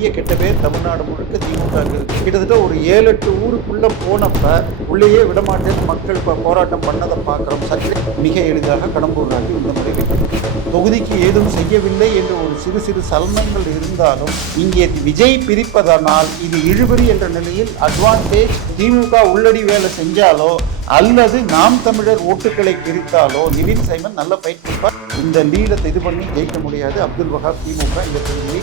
பெரிய கெட்ட பேர் தமிழ்நாடு முழுக்க திமுக கிட்டத்தட்ட ஒரு 7-8 ஊருக்குள்ள போனப்ப உள்ளேயே விடமாட்டேன் மக்கள் போராட்டம் பண்ணதை பார்க்கிறோம். சற்றே மிக எளிதாக கடம்பூர் ராஜு இந்த முறை தொகுதிக்கு ஏதும் செய்யவில்லை என்ற ஒரு சிறு சிறு சலனங்கள் இருந்தாலும் இங்கே விஜய் பிரிப்பதனால் இது இழுபறி என்ற நிலையில் அட்வான்டேஜ் திமுக உள்ளடி வேலை செஞ்சாலோ அல்லது நாம் தமிழர் ஓட்டுகளை பிரித்தாலோ நிவின் சைமன் நல்ல ஃபைட் கொடுப்பார். இந்த லீடை இது பண்ணி ஜெயிக்க முடியாது. அப்துல் வஹாப் திமுக இந்த தொகுதியை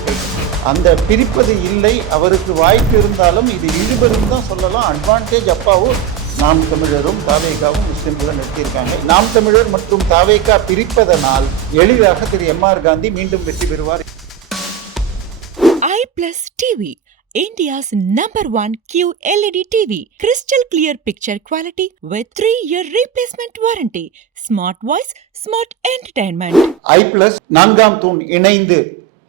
அந்த பிரிப்பது இல்லை. அவருக்கு வாய்ப்பு இருந்தாலும் இது இழுபறின்னு தான் சொல்லலாம். அட்வான்டேஜ் அப்பாவும் நாம் தமிழரும் தாவேகாவும் முஸ்லிம்களும் நிறுத்தியிருக்காங்க. நாம் தமிழர் மற்றும் தாவேகா பிரிப்பதனால் எளிதாக திரு எம்.ஆர். காந்தி மீண்டும் வெற்றி பெறுவார். iPlus TV, India's #1 QLED TV, crystal clear picture quality with 3-year replacement warranty, smart voice, smart entertainment. iPlus 4ஆம் தூண் இணைந்து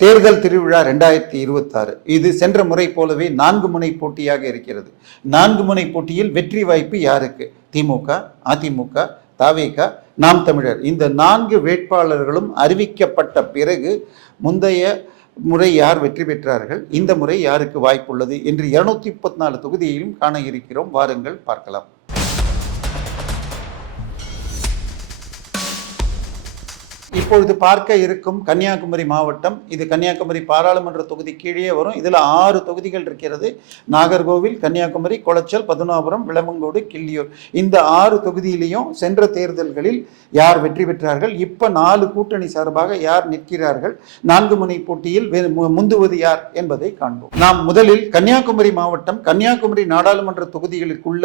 தேர்தல் திருவிழா 2026 இது சென்ற முறை போலவே 4 முனை போட்டியாக இருக்கிறது. 4 முனை போட்டியில் வெற்றி வாய்ப்பு யாருக்கு? திமுக, அதிமுக, தாவேகா, நாம் தமிழர். இந்த 4 வேட்பாளர்களும் அறிவிக்கப்பட்ட பிறகு முந்தைய முறை யார் வெற்றி பெற்றார்கள், இந்த முறை யாருக்கு வாய்ப்புள்ளது என்று 234 தொகுதியிலும் காண இருக்கிறோம். வாருங்கள் பார்க்கலாம். இப்பொழுது பார்க்க இருக்கும் கன்னியாகுமரி மாவட்டம். இது கன்னியாகுமரி பாராளுமன்ற தொகுதி கீழே வரும். இதில் 6 தொகுதிகள் இருக்கிறது. நாகர்கோவில், கன்னியாகுமரி, குளச்சல், பதுனாபுரம், விளவங்கோடு, கிள்ளியூர். இந்த 6 தொகுதியிலையும் சென்ற தேர்தல்களில் யார் வெற்றி பெற்றார்கள், இப்போ 4 கூட்டணி சார்பாக யார் நிற்கிறார்கள், 4 முனை போட்டியில் முந்துவது யார் என்பதை காண்போம். நாம் முதலில் கன்னியாகுமரி மாவட்டம், கன்னியாகுமரி நாடாளுமன்ற தொகுதிகளுக்குள்ள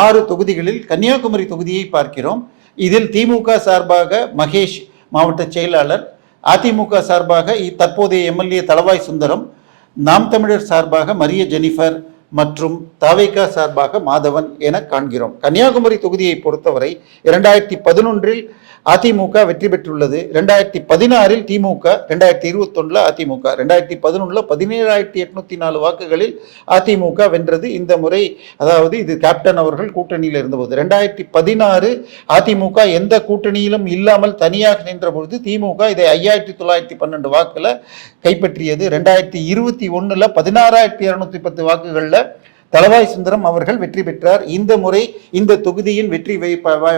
6 தொகுதிகளில் கன்னியாகுமரி தொகுதியை பார்க்கிறோம். இதில் திமுக சார்பாக மகேஷ் மாவட்ட செயலாளர், அதிமுக சார்பாக தற்போதைய எம்எல்ஏ தளவாய் சுந்தரம், நாம் தமிழர் சார்பாக மரிய ஜெனிஃபர் மற்றும் தாவேகா சார்பாக மாதவன் என காண்கிறோம். கன்னியாகுமரி தொகுதியை பொறுத்தவரை 2011 அதிமுக வெற்றி பெற்றுள்ளது. 2016 திமுக, 2021 அதிமுக, 2011 17,804 வாக்குகளில் அதிமுக வென்றது. இந்த முறை அதாவது இது கேப்டன் அவர்கள் கூட்டணியில் இருந்தபோது. 2016 அதிமுக எந்த கூட்டணியிலும் இல்லாமல் தனியாக நின்ற பொழுது திமுக இதை 5,912 வாக்குல கைப்பற்றியது. 2021 16,210 வாக்குகள்ல தளவாய் சுந்தரம் அவர்கள் வெற்றி பெற்றார். இந்த முறை இந்த தொகுதியின் வெற்றி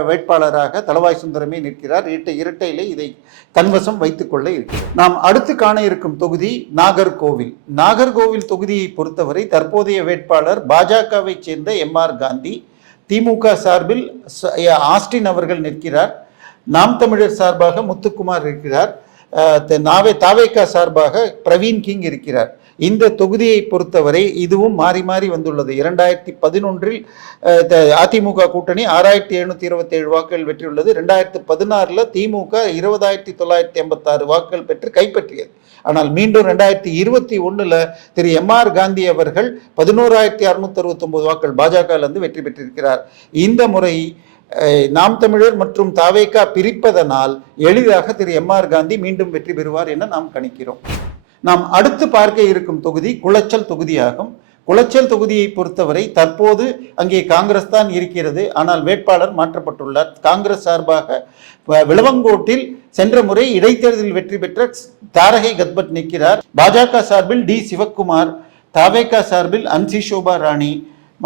வேட்பாளராக தளவாய் சுந்தரமே நிற்கிறார். இரட்டையிலே இதை தன்வசம் வைத்துக் கொள்ள இருக்கிறது. நாம் அடுத்து காண இருக்கும் தொகுதி நாகர்கோவில். நாகர்கோவில் தொகுதியை பொறுத்தவரை தற்போதைய வேட்பாளர் பாஜகவை சேர்ந்த எம்.ஆர். காந்தி, திமுக சார்பில் ஆஸ்டின் அவர்கள் நிற்கிறார். நாம் தமிழர் சார்பாக முத்துக்குமார் இருக்கிறார். தாவேகா சார்பாக பிரவீன் கிங் இருக்கிறார். இந்த தொகுதியை பொறுத்தவரை இதுவும் மாறி மாறி வந்துள்ளது. 2011 அதிமுக கூட்டணி 6,727 வாக்குகள் வெற்றியுள்ளது. 2016 திமுக 20,986 வாக்குகள் பெற்று கைப்பற்றியது. ஆனால் மீண்டும் 2021 திரு எம்.ஆர். காந்தி அவர்கள் 11,669 வாக்குகள் பாஜகவிலிருந்து வெற்றி பெற்றிருக்கிறார். இந்த முறை நாம் தமிழர் மற்றும் தாவேகா பிரிப்பதனால் எளிதாக திரு எம்.ஆர். காந்தி மீண்டும் வெற்றி பெறுவார் என நாம் கணிக்கிறோம். நாம் அடுத்து பார்க்க இருக்கும் தொகுதி குளச்சல் தொகுதியாகும். குளச்சல் தொகுதியை பொறுத்தவரை தற்போது அங்கே காங்கிரஸ் தான் இருக்கிறது. ஆனால் வேட்பாளர் மாற்றப்பட்டுள்ளார். காங்கிரஸ் சார்பாக விளவங்கோட்டில் சென்ற முறை இடைத்தேர்தலில் வெற்றி பெற்ற தாரகை கத்பட் நிற்கிறார். பாஜக சார்பில் டி. சிவக்குமார், தாவேகா சார்பில் அன்சி சோபா ராணி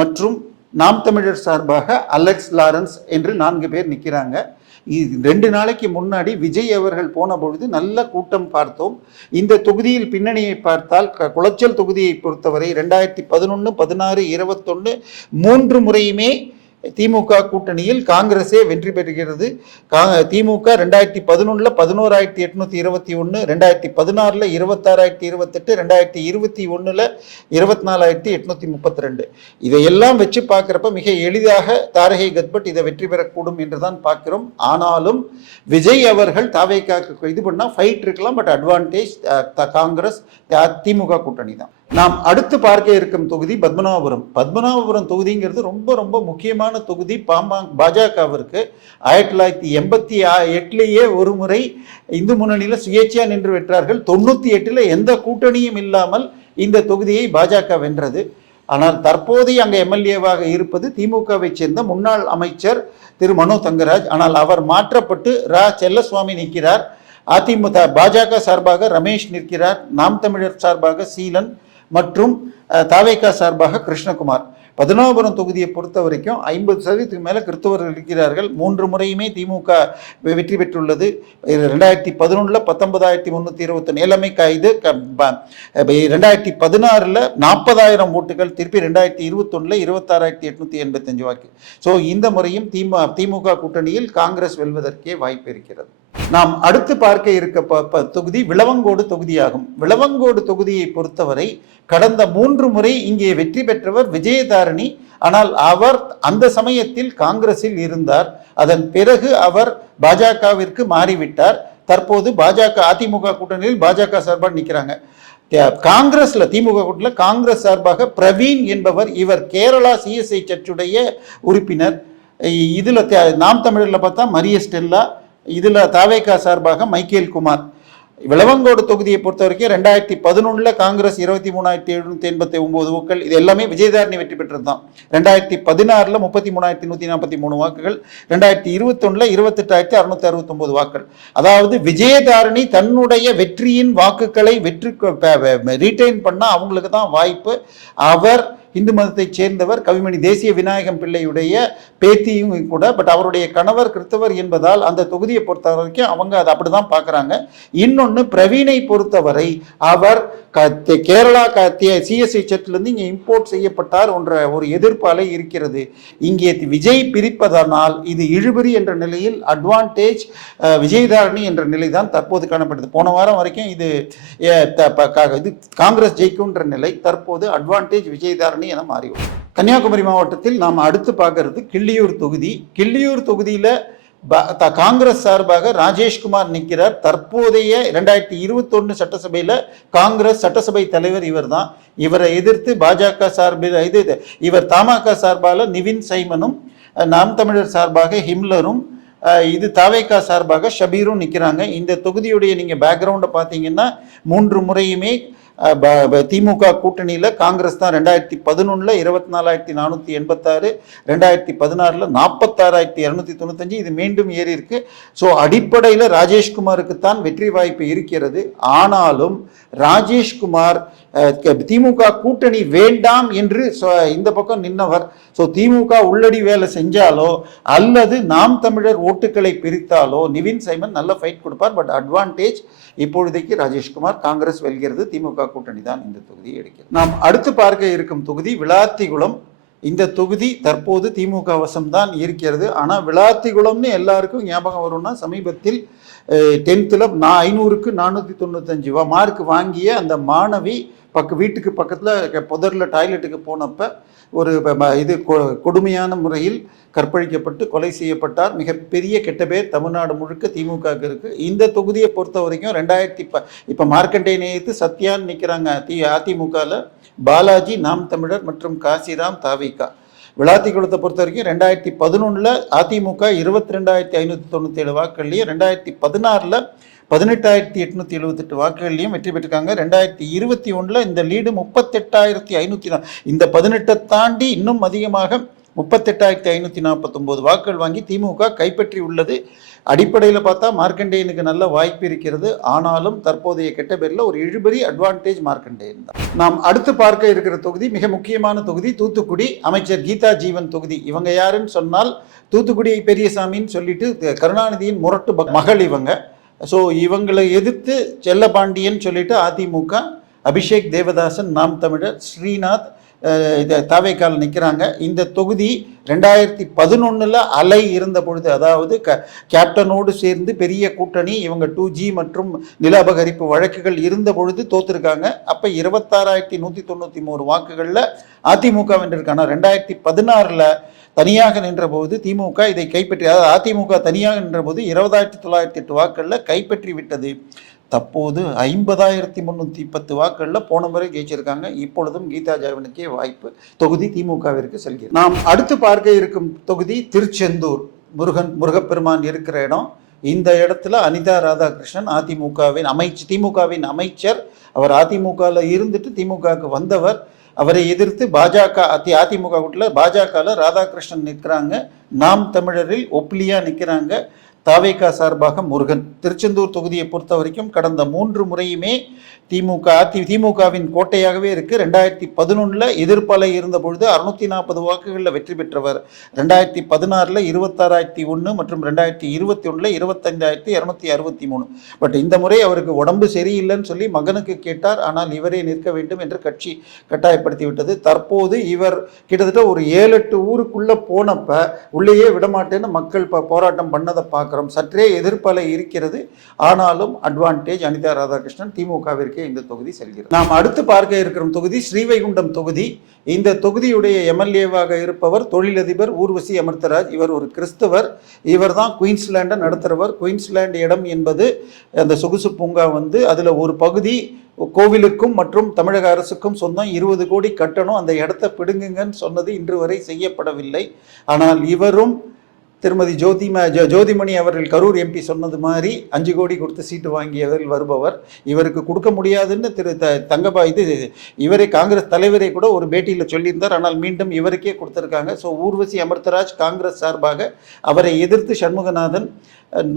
மற்றும் நாம் தமிழர் சார்பாக அலெக்ஸ் லாரன்ஸ் என்று 4 பேர் நிற்கிறாங்க. 2 நாளைக்கு முன்னாடி விஜய் அவர்கள் போன பொழுது நல்ல கூட்டம் பார்த்தோம். இந்த தொகுதியில் பின்னணியை பார்த்தால் குளச்சல் தொகுதியை பொறுத்தவரை 2011, 16, 21 3 முறையுமே திமுக கூட்டணியில் காங்கிரஸே வெற்றி பெறுகிறது. திமுக 2011 11,821, 2016 26,028, 2021 24,832. இதையெல்லாம் வச்சு பார்க்குறப்ப மிக எளிதாக தாரகை கத்பட் இதை வெற்றி பெறக்கூடும் என்றுதான் பார்க்கிறோம். ஆனாலும் விஜய் அவர்கள் தாவேகாக்கு இது பண்ணால் ஃபைட் இருக்கலாம். பட் அட்வான்டேஜ் காங்கிரஸ் திமுக கூட்டணி தான். நாம் அடுத்து பார்க்க இருக்கும் தொகுதி பத்மநாபபுரம். பத்மநாபபுரம் தொகுதிங்கிறது ரொம்ப ரொம்ப முக்கியமான தொகுதி பாஜகவிற்கு. 1988 ஒரு முறை இந்து முன்னணியில் சுயேட்சையா நின்று வென்றார்கள். 98 எந்த கூட்டணியும் இல்லாமல் இந்த தொகுதியை பாஜக வென்றது. ஆனால் தற்போதைய அங்கே எம்எல்ஏவாக இருப்பது திமுகவை சேர்ந்த முன்னாள் அமைச்சர் திரு மனோ தங்கராஜ். ஆனால் அவர் மாற்றப்பட்டு செல்லசுவாமி நிற்கிறார். அதிமுக பாஜக சார்பாக ரமேஷ் நிற்கிறார். நாம் தமிழர் சார்பாக சீலன் மற்றும் தாவேகா சார்பாக கிருஷ்ணகுமார். பதினாபுரம் தொகுதியை பொறுத்த வரைக்கும் 50% மேலே கிறிஸ்தவர்கள் இருக்கிறார்கள். 3 முறையுமே திமுக வெற்றி பெற்றுள்ளது. 2011 19,321 எல்லாமே இது 2016 40,000 ஓட்டுகள், திருப்பி 2021 26,885 வாக்கு. ஸோ இந்த முறையும் திமுக கூட்டணியில் காங்கிரஸ் வெல்வதற்கே வாய்ப்பு இருக்கிறது. நாம் அடுத்து பார்க்க இருக்க தொகுதி விளவங்கோடு தொகுதியாகும். விளவங்கோடு தொகுதியை பொறுத்தவரை கடந்த 3 முறை இங்கே வெற்றி பெற்றவர் விஜயதாரணி. ஆனால் அவர் அந்த சமயத்தில் காங்கிரஸில் இருந்தார். அதன் பிறகு அவர் பாஜகவிற்கு மாறிவிட்டார். தற்போது அதிமுக கூட்டணியில் பாஜக சார்பாக நிற்கிறாங்க. காங்கிரஸ்ல திமுக கூட்டணியில் காங்கிரஸ் சார்பாக பிரவீன் என்பவர், இவர் கேரளா சிஎஸ்ஐ சர்ச்சுடைய உறுப்பினர். இதுல நாம் தமிழர்ல பார்த்தா மரிய ஸ்டெல்லா, இதுல தாவேகா சார்பாக மைக்கேல் குமார். விளவங்கோடு தொகுதியை பொறுத்த வரைக்கும் 2011 காங்கிரஸ் 23,789 வாக்குகள். இது எல்லாமே விஜயதாரணி வெற்றி பெற்றது தான். 2016 33,143 வாக்குகள், 2021 28,669 வாக்குகள். அதாவது விஜயதாரணி தன்னுடைய வெற்றியின் வாக்குகளை ரீட்டைன் பண்ணா அவங்களுக்கு தான் வாய்ப்பு. அவர் இந்து மதத்தை சேர்ந்தவர், கவிமணி தேசிய விநாயகம் பிள்ளையுடைய பேத்தியும் கூட. பட் அவருடைய கணவர் கிறிஸ்தவர் என்பதால் அந்த தொகுதியை பொறுத்த வரைக்கும் அவங்க அதை அப்படிதான் பார்க்குறாங்க. இன்னொன்று, பிரவீனை பொறுத்தவரை அவர் கேரளா சிஎஸ்ஐ சர்ச்சிலிருந்து இங்கே இம்போர்ட் செய்யப்பட்டார் என்ற ஒரு எதிர்ப்பு அலை இருக்கிறது. இங்கே விஜய் பிரிப்பதனால் இது இழுபறி என்ற நிலையில் அட்வான்டேஜ் விஜயதாரணி என்ற நிலை தான் தற்போது காணப்படுது. போன வாரம் வரைக்கும் இது காங்கிரஸ் ஜெயிக்கும்ன்ற நிலை, தற்போது அட்வான்டேஜ் விஜயதாரணி என மாறிவிடும். கன்னியாகுமரி மாவட்டத்தில் நாம் அடுத்து பார்க்கறது கிள்ளியூர் தொகுதி. கிள்ளியூர் தொகுதியில காங்கிரஸ் சார்பாக ராஜேஷ்குமார் நிற்கிறார். தற்போதைய 2021 சட்டசபையில காங்கிரஸ் சட்டசபை தலைவர் இவர் தான். இவரை எதிர்த்து பாஜக சார்பில் இவர் தமாக சார்பாக நிவின் சைமனும், நாம் தமிழர் சார்பாக ஹிம்லரும், இது தாவேகா சார்பாக ஷபீரும் நிற்கிறாங்க. இந்த தொகுதியுடைய நீங்க பேக்ரவுண்டை பார்த்தீங்கன்னா 3 முறையுமே திமுக கூட்டணியில் காங்கிரஸ் தான். 2011 24,486, 2016 46,295, இது மீண்டும் ஏறி இருக்கு. ஸோ அடிப்படையில் ராஜேஷ்குமாருக்கு தான் வெற்றி வாய்ப்பு இருக்கிறது. ஆனாலும் ராஜேஷ்குமார் திமுக கூட்டணி வேண்டாம் என்று இந்த பக்கம் நின்னவர். ஸோ திமுக உள்ளடி வேலை செஞ்சாலோ அல்லது நாம் தமிழர் ஓட்டுக்களை பிரித்தாலோ நிவின் சைமன் நல்ல ஃபைட் கொடுப்பார். பட் அட்வான்டேஜ் இப்பொழுதைக்கு ராஜேஷ்குமார். காங்கிரஸ் வெல்கிறது, திமுக கூட்டணி தான் இந்த தொகுதியை எடுக்கிறது. நாம் அடுத்து பார்க்க இருக்கும் தொகுதி விளாத்திகுளம். இந்த தொகுதி தற்போது திமுக வசம்தான் இருக்கிறது. ஆனால் விளாத்திகுளம்னு எல்லாருக்கும் ஞாபகம் வரும்னா சமீபத்தில் 10th 500க்கு 495 மார்க் வாங்கிய அந்த மாணவி வீட்டுக்கு பக்கத்தில் புதரில் டாய்லெட்டுக்கு போனப்ப ஒரு இது கொடுமையான முறையில் கற்பழிக்கப்பட்டு கொலை செய்யப்பட்டார். மிகப்பெரிய கெட்ட பேர் தமிழ்நாடு முழுக்க திமுகவுக்கு இருக்கு. இந்த தொகுதியை பொறுத்த வரைக்கும் இப்போ மார்க்கண்டேயனை சத்யான்னு நிற்கிறாங்க அதிமுகவில், பாலாஜி நாம் தமிழர் மற்றும் காசிராம் தாவிகா. விளாத்திக்குளத்தை பொறுத்த வரைக்கும் 2011 அதிமுக 22,597 வாக்குகள்லையும், 2016 18,878 வாக்குகள்லையும் வெற்றி பெற்றிருக்காங்க. 2021 இந்த லீடு 38,500. இந்த 18 தாண்டி இன்னும் அதிகமாக 38,549 வாக்குகள் வாங்கி திமுக கைப்பற்றி உள்ளது. அடிப்படையில் பார்த்தா மார்க்கண்டேயனுக்கு நல்ல வாய்ப்பு இருக்கிறது. ஆனாலும் தற்போதைய கெட்ட பேரில் ஒரு இழுபறி அட்வான்டேஜ் மார்க்கண்டேயன் தான். நாம் அடுத்து பார்க்க இருக்கிற தொகுதி மிக முக்கியமான தொகுதி தூத்துக்குடி. அமைச்சர் கீதா ஜீவன் தொகுதி. இவங்க யாருன்னு சொன்னால் தூத்துக்குடி பெரியசாமின்னு சொல்லிட்டு கருணாநிதியின் முரட்டு மகள் இவங்க. ஸோ இவங்களை எதிர்த்து செல்லபாண்டியன் சொல்லிட்டு அதிமுக, அபிஷேக் தேவதாசன் நாம் தமிழர், ஸ்ரீநாத் தாவேக்கால் நிற்கிறாங்க. இந்த தொகுதி 2011 அலை இருந்த பொழுது, அதாவது கேப்டனோடு சேர்ந்து பெரிய கூட்டணி இவங்க 2G மற்றும் நில அபகரிப்பு வழக்குகள் இருந்த பொழுது தோத்துருக்காங்க. அப்போ 26,193 வாக்குகளில் அதிமுக வென்றிருக்காங்க. 2016 தனியாக நின்ற போது திமுக இதை கைப்பற்றி, அதாவது அதிமுக தனியாக நின்ற போது 20,908 வாக்குகளில் கைப்பற்றி விட்டது. தற்போது 50,310 வாக்குகளில் போன முறை ஜெயிச்சிருக்காங்க. இப்பொழுதும் கீதா ஜீவனுக்கே வாய்ப்பு. தொகுதி திமுகவிற்கு செல்கிறது. நாம் அடுத்து பார்க்க இருக்கும் தொகுதி திருச்செந்தூர். முருகப்பெருமான் இருக்கிற இடம். இந்த இடத்துல அனிதா ராதாகிருஷ்ணன் திமுகவின் அமைச்சர். அவர் அதிமுகவில் இருந்துட்டு திமுகவுக்கு வந்தவர். அவரை எதிர்த்து அதிமுக கூட்டில் பாஜகவில் ராதாகிருஷ்ணன் நிற்கிறாங்க. நாம் தமிழரில் ஒப்லியா நிற்கிறாங்க. தாவேகா சார்பாக முருகன். திருச்செந்தூர் தொகுதியை பொறுத்த வரைக்கும் கடந்த 3 முறையுமே திமுகவின் கோட்டையாகவே இருக்கு. 2011 எதிர்ப்பலை இருந்த பொழுது 640 வாக்குகளில் வெற்றி பெற்றவர். 2016 26,001 மற்றும் 2021 25,263. பட் இந்த முறை அவருக்கு உடம்பு சரியில்லைன்னு சொல்லி மகனுக்கு கேட்டார். ஆனால் இவரே நிற்க வேண்டும் என்று கட்சி கட்டாயப்படுத்தி விட்டது. தற்போது இவர் கிட்டத்தட்ட ஒரு 7-8 ஊருக்குள்ள போனப்ப உள்ளேயே விடமாட்டேன்னு மக்கள் போராட்டம் பண்ணதை பார்க்கிறோம். சற்றே எதிர்ப்பலை இருக்கிறது. ஆனாலும் அட்வான்டேஜ் அனிதா ராதாகிருஷ்ணன். திமுகவிற்கு இந்த தொகுதி செல்கிறது. நாம் அடுத்து பார்க்க இருக்கிற தொகுதி ஸ்ரீவைகுண்டம் தொகுதி. இந்த தொகுதியுடைய எம்எல்ஏவாக இருப்பவர் தொழிலதிபர் ஊர்வசி அமிர்தராஜ். இவர் ஒரு கிறிஸ்தவர். இவர் தான் குயின்ஸ்லாண்டை நடத்துகிறவர். குயின்ஸ்லாண்ட் இடம் என்பது அந்த சொகுசு பூங்கா அதில் ஒரு பகுதி கோவிலுக்கும் மற்றும் தமிழக அரசுக்கும் சொந்தம். 20 கோடி கட்டணும், அந்த இடத்த பிடுங்குங்கன்னு சொன்னது இன்று வரை செய்யப்படவில்லை. ஆனால் இவரும் திருமதி ஜோதிமணி அவர்கள் கரூர் எம்பி சொன்னது மாதிரி 5 கோடி கொடுத்து சீட்டு வாங்கியவர்கள் வருபவர். இவருக்கு கொடுக்க முடியாதுன்னு இவரே காங்கிரஸ் தலைவரை கூட ஒரு பேட்டியில் சொல்லியிருந்தார். ஆனால் மீண்டும் இவருக்கே கொடுத்துருக்காங்க. ஸோ ஊர்வசி அமிர்தராஜ் காங்கிரஸ் சார்பாக, அவரை எதிர்த்து சண்முகநாதன்,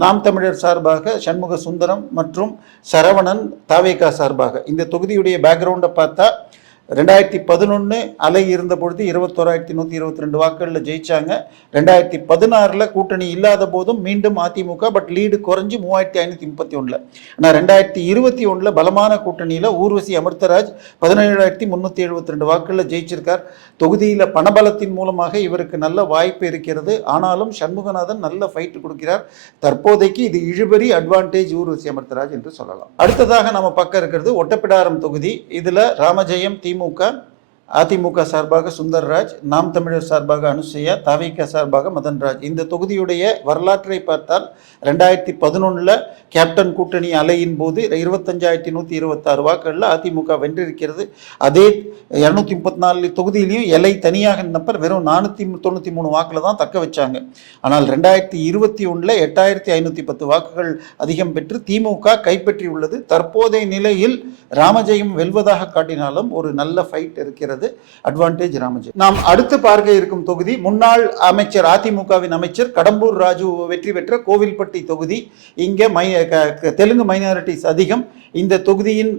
நாம் தமிழர் சார்பாக சண்முக சுந்தரம் மற்றும் சரவணன் தாவேகா சார்பாக. இந்த தொகுதியுடைய பேக்ரவுண்டை பார்த்தா 2011 அலை இருந்த பொழுது 21,122 வாக்குகளில் ஜெயிச்சாங்க. 2016 கூட்டணி இல்லாத போதும் மீண்டும் அதிமுக, பட் லீடு குறைஞ்சி 3,531. ஆனால் 2021 பலமான கூட்டணியில் ஊர்வசி அமிர்தராஜ் 17,372 வாக்குகளில் ஜெயிச்சிருக்கார். தொகுதியில் பணபலத்தின் மூலமாக இவருக்கு நல்ல வாய்ப்பு இருக்கிறது. ஆனாலும் சண்முகநாதன் நல்ல ஃபைட் கொடுக்கிறார். தற்போதைக்கு இது இழுபறி அட்வான்டேஜ் ஊர்வசி அமிர்தராஜ் என்று சொல்லலாம். அடுத்ததாக நம்ம பக்கம் இருக்கிறது ஒட்டப்பிடாரம் தொகுதி. இதில் ராமஜெயம் திமுக, அதிமுக சார்பாக சுந்தர்ராஜ், நாம் தமிழர் சார்பாக அனுசையா, தாவேகா சார்பாக மதன்ராஜ். இந்த தொகுதியுடைய வரலாற்றை பார்த்தால் 2011 கேப்டன் கூட்டணி அலையின் போது 25,126 வாக்குகளில் அதிமுக வென்றிருக்கிறது. அதே 234 தொகுதியிலையும் எல்லை தனியாக நின்றப்ப வெறும் 493 வாக்குல தான் தக்க வச்சாங்க. ஆனால் 2021 8,510 வாக்குகள் அதிகம் பெற்று திமுக கைப்பற்றியுள்ளது. தற்போதைய நிலையில் ராமஜெயம் வெல்வதாக காட்டினாலும் ஒரு நல்ல ஃபைட் இருக்கிறது. அட்வான்டேஜ் ராமஜெயம். நாம் அடுத்து பார்க்க இருக்கும் தொகுதி முன்னாள் அமைச்சர், அதிமுகவின் அமைச்சர் கடம்பூர் ராஜு வெற்றி பெற்ற கோவில்பட்டி தொகுதி. இங்கே தெலுங்கு மைனாரிட்டிஸ் அதிகம். இந்த தொகுதியின்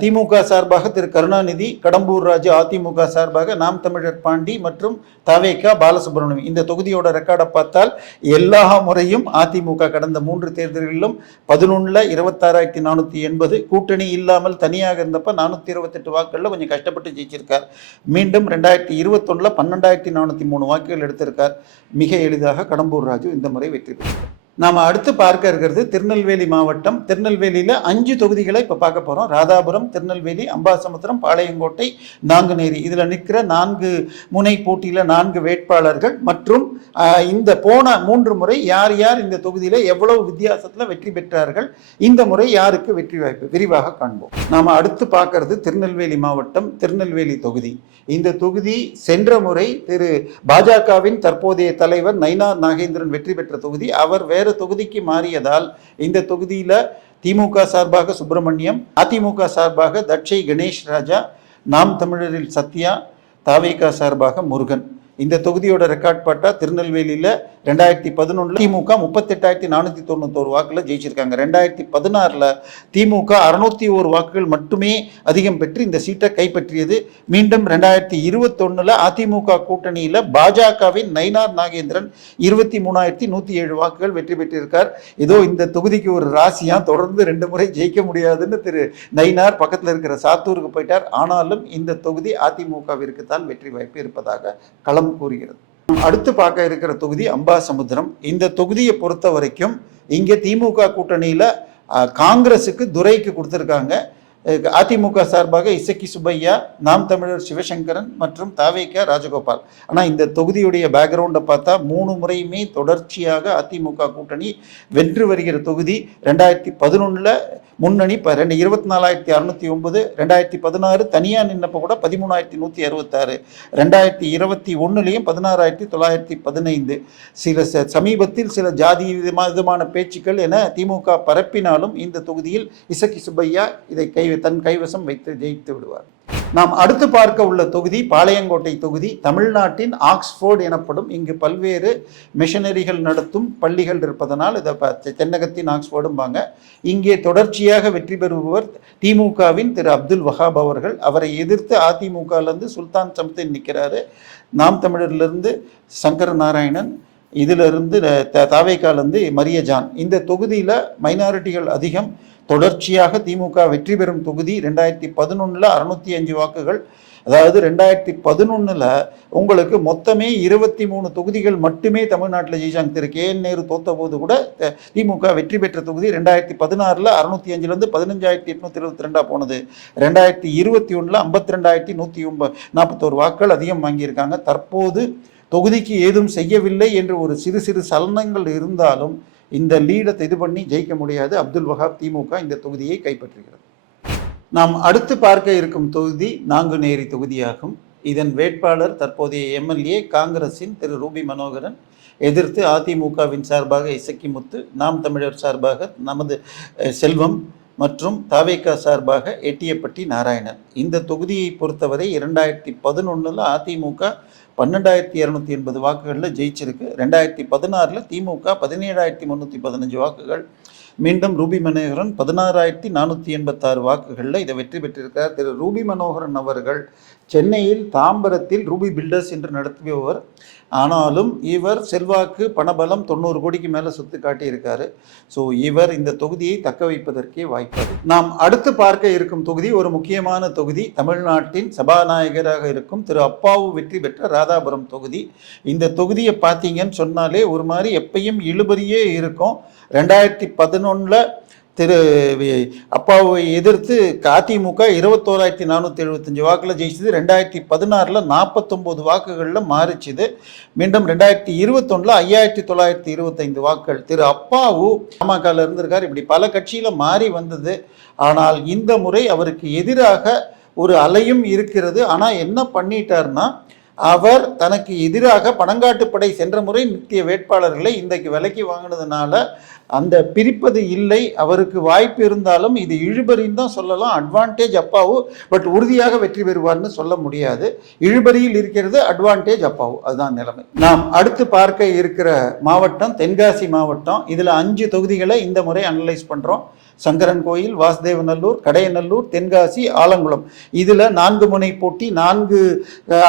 திமுக சார்பாக திரு கருணாநிதி, கடம்பூர் ராஜு அதிமுக சார்பாக நாம் தமிழர் பாண்டி மற்றும் தாவேகா பாலசுப்ரமணியம். இந்த தொகுதியோட ரெக்கார்டை பார்த்தால் எல்லா முறையும் அதிமுக கடந்த 3 தேர்தல்களிலும் 11 26,480 கூட்டணி இல்லாமல் தனியாக இருந்தப்ப 428 வாக்குகளில் கொஞ்சம் கஷ்டப்பட்டு ஜெயிச்சிருக்கார். மீண்டும் 2021 12,403 வாக்குகள் எடுத்திருக்கார். மிக எளிதாக கடம்பூர் ராஜு இந்த முறை வெற்றி பெற்றார். நாம் அடுத்து பார்க்க இருக்கிறது திருநெல்வேலி மாவட்டம். திருநெல்வேலியில் 5 தொகுதிகளை இப்போ பார்க்க போகிறோம். ராதாபுரம், திருநெல்வேலி, அம்பாசமுத்திரம், பாளையங்கோட்டை, நாங்குநேரி. இதில் நிற்கிற 4 முனை போட்டியில் 4 வேட்பாளர்கள் மற்றும் இந்த போன 3 முறை யார் யார் இந்த தொகுதியில் எவ்வளவு வித்தியாசத்தில் வெற்றி பெற்றார்கள், இந்த முறை யாருக்கு வெற்றி வாய்ப்பு, விரிவாக காண்போம். நாம் அடுத்து பார்க்கறது திருநெல்வேலி மாவட்டம், திருநெல்வேலி தொகுதி. இந்த தொகுதி சென்ற முறை திரு பாஜகவின் தற்போதைய தலைவர் நயினார் நாகேந்திரன் வெற்றி பெற்ற தொகுதி. அவர் வேறு தொகுதிக்கு மாறியதால் இந்த தொகுதியில திமுக சார்பாக சுப்பிரமணியம், அதிமுக சார்பாக தட்சை கணேஷ் ராஜா, நாம் தமிழரில் சத்யா, தாவேகா சார்பாக முருகன். இந்த தொகுதியோட ரெக்கார்ட் பார்த்தா திருநெல்வேலியில் 2011 திமுக 38,491 வாக்குல ஜெயிச்சிருக்காங்க. 2016 திமுக 601 வாக்குகள் மட்டுமே அதிகம் பெற்று இந்த சீட்டை கைப்பற்றியது. மீண்டும் 2021 அதிமுக கூட்டணியில் பாஜகவின் நயினார் நாகேந்திரன் 23,107 வாக்குகள் வெற்றி பெற்றிருக்கார். ஏதோ இந்த தொகுதிக்கு ஒரு ராசியா, தொடர்ந்து 2 முறை ஜெயிக்க முடியாதுன்னு திரு நயினார் பக்கத்தில் இருக்கிற சாத்தூருக்கு போயிட்டார். ஆனாலும் இந்த தொகுதி அதிமுகவிற்கு தான் வெற்றி வாய்ப்பு இருப்பதாக களம் கூறுகிறது. அடுத்து பார்க்க இருக்கிற தொகுதி அம்பாசமுத்திரம். இந்த தொகுதியை பொறுத்த வரைக்கும் இங்கே திமுக கூட்டணியில் காங்கிரஸுக்கு துரைக்கு கொடுத்துருக்காங்க. அதிமுக சார்பாக இசக்கி சுப்பையா, நாம் தமிழர் சிவசங்கரன் மற்றும் தாவேகா ராஜகோபால். ஆனால் இந்த தொகுதியுடைய பேக்ரவுண்டை பார்த்தா 3 முறையுமே தொடர்ச்சியாக அதிமுக கூட்டணி வென்று வருகிற தொகுதி. 2011 முன்னணி 24,609, 2016 தனியாக நின்னப்போ கூட 13,166, 2021 16,915. சில சமீபத்தில் சில ஜாதி விதமான பேச்சுக்கள் என திமுக பரப்பினாலும் இந்த தொகுதியில் இசக்கி சுப்பையா இதை தன் கைவசம் வைத்து ஜெயித்து விடுவார். நாம் அடுத்து பார்க்க உள்ள தொகுதி பாளையங்கோட்டை தொகுதி. தமிழ்நாட்டின் ஆக்ஸ்போர்ட் எனப்படும். இங்கு பல்வேறு மிஷனரிகள் நடத்தும் பள்ளிகள் இருப்பதனால் இதை தென்னகத்தின் ஆக்ஸ்போர்டும்பாங்க. இங்கே தொடர்ச்சியாக வெற்றி பெறுபவர் திமுகவின் திரு அப்துல் வஹாப் அவர்கள். அவரை எதிர்த்து அதிமுகலேருந்து சுல்தான் சம்தீன் நிற்கிறாரு. நாம் தமிழர்லேருந்து சங்கர நாராயணன், இதிலிருந்து தாவேக்காலேருந்து மரியஜான். இந்த தொகுதியில் மைனாரிட்டிகள் அதிகம். தொடர்ச்சியாக திமுக வெற்றி பெறும் தொகுதி. 2011 605 வாக்குகள். அதாவது 2011 உங்களுக்கு மொத்தமே 23 தொகுதிகள் மட்டுமே தமிழ்நாட்டில் ஜெயிச்சாங்க. திரு KN நேரு தோத்த போது கூட திமுக வெற்றி பெற்ற தொகுதி 2016 605லேருந்து 15,822 போனது. 2021 52,141 வாக்குகள் அதிகம் வாங்கியிருக்காங்க. தற்போது தொகுதிக்கு ஏதும் செய்யவில்லை என்று ஒரு சிறு சிறு சலனங்கள் இருந்தாலும் இந்த லீடை இது பண்ணி ஜெயிக்க முடியாது. அப்துல் வஹாப் திமுக இந்த தொகுதியை கைப்பற்றுகிறது. நாம் அடுத்து பார்க்க இருக்கும் தொகுதி நாங்குநேரி தொகுதியாகும். இதன் வேட்பாளர் தற்போதைய MLA காங்கிரஸின் திரு ரூபி மனோகரன். எதிர்த்து அதிமுகவின் சார்பாக இசக்கிமுத்து, நாம் தமிழர் சார்பாக நமது செல்வம் மற்றும் தாவேகா சார்பாக எட்டியப்பட்டி நாராயணன். இந்த தொகுதியை பொறுத்தவரை 2011 அதிமுக 12,280 வாக்குகளில் ஜெயிச்சிருக்கு. 2016 திமுக 17,315 வாக்குகள். மீண்டும் ரூபி மனோகரன் 16,486 வாக்குகளில் இதை வெற்றி பெற்றிருக்கிறார். திரு ரூபி மனோகரன் அவர்கள் சென்னையில் தாம்பரத்தில் ரூபி பில்டர்ஸ் என்று நடத்துபவர். ஆனாலும் இவர் செல்வாக்கு, பணபலம் 90 கோடிக்கு மேலே சொத்து காட்டியிருக்காரு. ஸோ இவர் இந்த தொகுதியை தக்க வைப்பதற்கே வாய்ப்பு. நாம் அடுத்து பார்க்க இருக்கும் தொகுதி ஒரு முக்கியமான தொகுதி. தமிழ்நாட்டின் சபாநாயகராக இருக்கும் திரு அப்பாவு வெற்றி பெற்ற ராதாபுரம் தொகுதி. இந்த தொகுதியை பார்த்தீங்கன்னு சொன்னாலே ஒரு மாதிரி எப்பயும் இழுபறியே இருக்கும். 2011 திரு அப்பாவை எதிர்த்து அதிமுக 21,475 வாக்கில் ஜெயிச்சது. 2016 49 வாக்குகளில் மாறிச்சுது. மீண்டும் 2021 5,925 வாக்குகள். திரு அப்பாவு பாமகவில் இருந்திருக்கார். இப்படி பல கட்சியில் மாறி வந்தது. ஆனால் இந்த முறை அவருக்கு எதிராக ஒரு அலையும் இருக்கிறது. ஆனால் என்ன பண்ணிட்டார்னா, அவர் தனக்கு எதிராக பணங்காட்டுப்படை சென்ற முறை நிறுத்திய வேட்பாளர்களை இன்றைக்கு விலைக்கு வாங்கினதுனால அந்த பிரிப்பது இல்லை. அவருக்கு வாய்ப்பு இருந்தாலும் இது இழுபறின்னு தான் சொல்லலாம். அட்வான்டேஜ் அப்பாவு, பட் உறுதியாக வெற்றி பெறுவார்னு சொல்ல முடியாது. இழுபறியில் இருக்கிறது, அட்வான்டேஜ் அப்பாவு. அதுதான் நிலைமை. நாம் அடுத்து பார்க்க இருக்கிற மாவட்டம் தென்காசி மாவட்டம். இதில் 5 தொகுதிகளை இந்த முறை அனலைஸ் பண்ணுறோம். சங்கரன் கோயில், வாசுதேவநல்லூர், கடையநல்லூர், தென்காசி, ஆலங்குளம். இதில் 4 முனை போட்டி. 4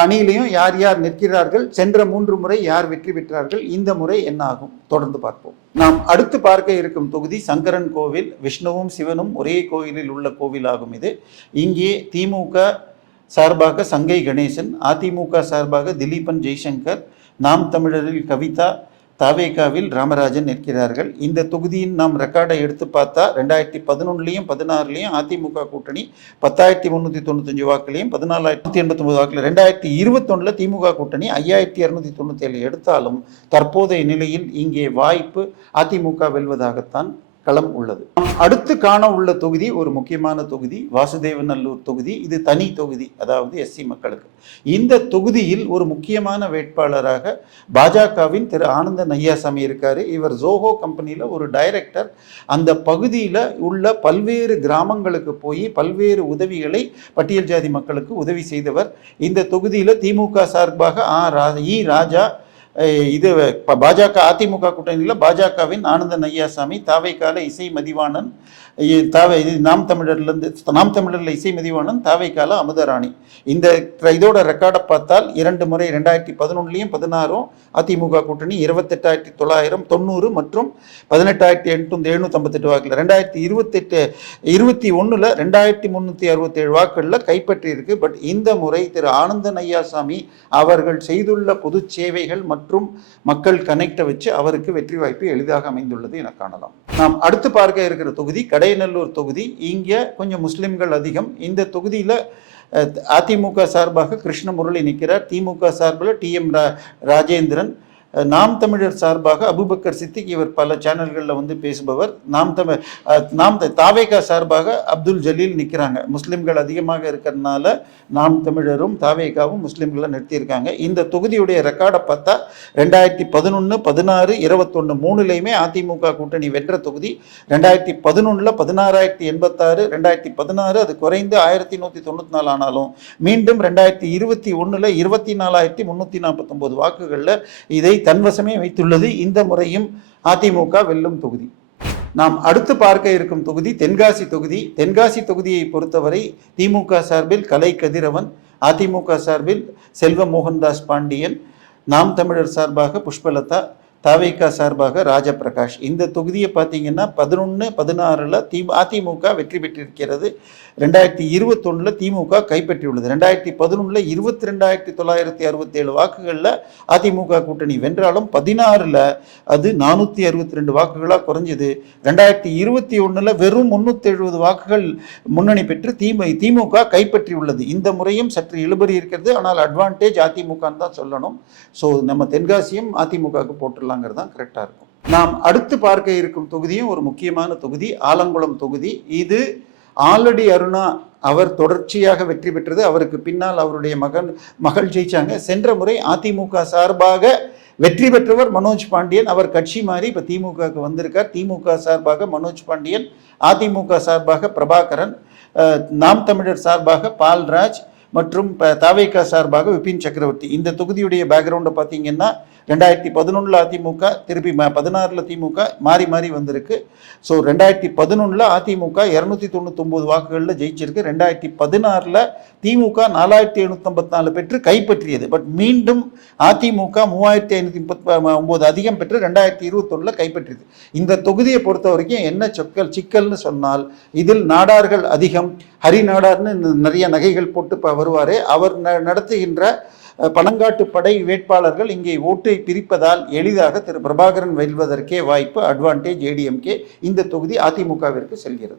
அணியிலையும் யார் யார் நிற்கிறார்கள், சென்ற 3 முறை யார் வெற்றி பெற்றார்கள், இந்த முறை என்ன ஆகும் தொடர்ந்து பார்ப்போம். நாம் அடுத்து பார்க்க இருக்கும் தொகுதி சங்கரன் கோவில். விஷ்ணுவும் சிவனும் ஒரே கோயிலில் உள்ள கோவிலாகும் இது. இங்கே திமுக சார்பாக சங்கை கணேசன், அதிமுக சார்பாக திலீபன் ஜெய்சங்கர், நாம் தமிழரில் கவிதா, தாவேகாவில் ராமராஜன் நிற்கிறார்கள். இந்த தொகுதியின் நாம் ரெக்கார்டை எடுத்து பார்த்தா 2011 16 அதிமுக கூட்டணி 10,395 வாக்குலையும் 14,189 வாக்குல. 2021 திமுக கூட்டணி 5,297 எடுத்தாலும் தற்போதைய நிலையில் இங்கே வாய்ப்பு அதிமுக வெல்வதாகத்தான் களம் உள்ளது. அடுத்து காண உள்ள தொகுதி ஒரு முக்கியமான தொகுதி, வாசுதேவநல்லூர் தொகுதி. இது தனி தொகுதி, அதாவது SC மக்களுக்கு. இந்த தொகுதியில் ஒரு முக்கியமான வேட்பாளராக பாஜகவின் திரு ஆனந்த நையாசாமி இருக்காரு. இவர் ஜோஹோ கம்பெனியில் ஒரு டைரக்டர். அந்த பகுதியில் உள்ள பல்வேறு கிராமங்களுக்கு போய் பல்வேறு உதவிகளை பட்டியல் ஜாதி மக்களுக்கு உதவி செய்தவர். இந்த தொகுதியில் திமுக சார்பாக ராஜா, இது பாஜக அதிமுக கூட்டணியில் பாஜகவின் ஆனந்த நையாசாமி, தாவைக்கால இசை மதிவாணன், நாம் தமிழரில் இசை மதிவாணன், தாவைக்கால அமுதராணி. இந்த இதோட ரெக்கார்டை பார்த்தால் 2 முறை 2011 16 அதிமுக கூட்டணி 28,990 மற்றும் 18,758 வாக்குல. 2021 2,367 வாக்குகளில் கைப்பற்றி இருக்கு. பட் இந்த முறை திரு ஆனந்த நையாசாமி அவர்கள் செய்துள்ள பொது சேவைகள் மற்றும் மக்கள் கனெக்டை வச்சு அவருக்கு வெற்றி வாய்ப்பு எளிதாக அமைந்துள்ளது என காணலாம். நாம் அடுத்து பார்க்க இருக்கிற தொகுதி கடையநல்லூர் தொகுதி. இங்கே கொஞ்சம் முஸ்லிம்கள் அதிகம். இந்த தொகுதியில் அதிமுக சார்பாக கிருஷ்ணமுரளி நிற்கிறார். திமுக சார்பில் TM ராஜேந்திரன், நாம் தமிழர் சார்பாக அபுபக்கர் சித்திக், இவர் பல சேனல்களில் வந்து பேசுபவர். தாவேகா சார்பாக அப்துல் ஜலீல் நிற்கிறாங்க. முஸ்லிம்கள் அதிகமாக இருக்கிறதுனால நாம் தமிழரும் தாவேகாவும் முஸ்லிம்களை நிறுத்தியிருக்காங்க. இந்த தொகுதியுடைய ரெக்கார்டை பார்த்தா 2011, 16, 21 3லையுமே அதிமுக கூட்டணி வென்ற தொகுதி. 2011 16,086, 2016 அது குறைந்து 1194 ஆனாலும் மீண்டும் 2021 24,349 வாக்குகளில் இதை தன்வசமே வைத்துள்ளது. இந்த முறையும் அதிமுக வெல்லும் தொகுதி. நாம் அடுத்து பார்க்க இருக்கும் தொகுதி தென்காசி தொகுதி. தென்காசி தொகுதியை பொறுத்தவரை திமுக சார்பில் கலை கதிரவன், அதிமுக சார்பில் செல்வ மோகன்தாஸ் பாண்டியன், நாம் தமிழர் சார்பாக புஷ்பலதா, தாவேகா சார்பாக ராஜபிரகாஷ். இந்த தொகுதியை பார்த்தீங்கன்னா 11, 16 அதிமுக வெற்றி பெற்றிருக்கிறது. 2021 திமுக கைப்பற்றியுள்ளது. 2011 22,967 வாக்குகளில் அதிமுக கூட்டணி வென்றாலும் 16 அது 462 வாக்குகளாக குறைஞ்சது. 2021 வெறும் 370 வாக்குகள் முன்னணி பெற்று திமுக கைப்பற்றியுள்ளது. இந்த முறையும் சற்று இழுபறி இருக்கிறது. ஆனால் அட்வான்டேஜ் அதிமுகன்னு தான் சொல்லணும். ஸோ நம்ம தென்காசியும் அதிமுகவுக்கு போட்டுடலாங்கிறது தான் கரெக்டாக இருக்கும். நாம் அடுத்து பார்க்க இருக்கும் தொகுதியும் ஒரு முக்கியமான தொகுதி, ஆலங்குளம் தொகுதி. இது ஆல்ரெடி அருணா அவர் தொடர்ச்சியாக வெற்றி பெற்றது. அவருக்கு பின்னால் அவருடைய மகள் ஜெயிச்சாங்க. சென்ற முறை அதிமுக சார்பாக வெற்றி பெற்றவர் மனோஜ் பாண்டியன். அவர் கட்சி மாறி இப்போ திமுகவுக்கு வந்திருக்கார். திமுக சார்பாக மனோஜ் பாண்டியன், அதிமுக சார்பாக பிரபாகரன், நாம் தமிழர் சார்பாக பால்ராஜ் மற்றும் தாவேகா சார்பாக விபின் சக்கரவர்த்தி. இந்த தொகுதியுடைய பேக்ரவுண்டை பார்த்தீங்கன்னா 2011 அதிமுக, திருப்பி 16 திமுக மாறி மாறி வந்திருக்கு. ஸோ 2011 அதிமுக 299 வாக்குகளில் ஜெயிச்சிருக்கு. 2016 திமுக 4,754 பெற்று கைப்பற்றியது. பட் மீண்டும் அதிமுக 3,539 அதிகம் பெற்று 2021 கைப்பற்றியது. இந்த தொகுதியை பொறுத்த வரைக்கும் என்ன சிக்கல்னு சொன்னால், இதில் நாடார்கள் அதிகம். ஹரி நாடார்னு நிறைய நகைகள் போட்டு வருவார். அவர் நடத்துகின்ற பணங்காட்டு படை வேட்பாளர்கள் இங்கே ஓட்டை பிரிப்பதால் எளிதாக திரு பிரபாகரன் வெல்வதற்கே வாய்ப்பு. அட்வான்டேஜ் ஏடிஎம்கே. இந்த தொகுதி அதிமுகவிற்கு செல்கிறது.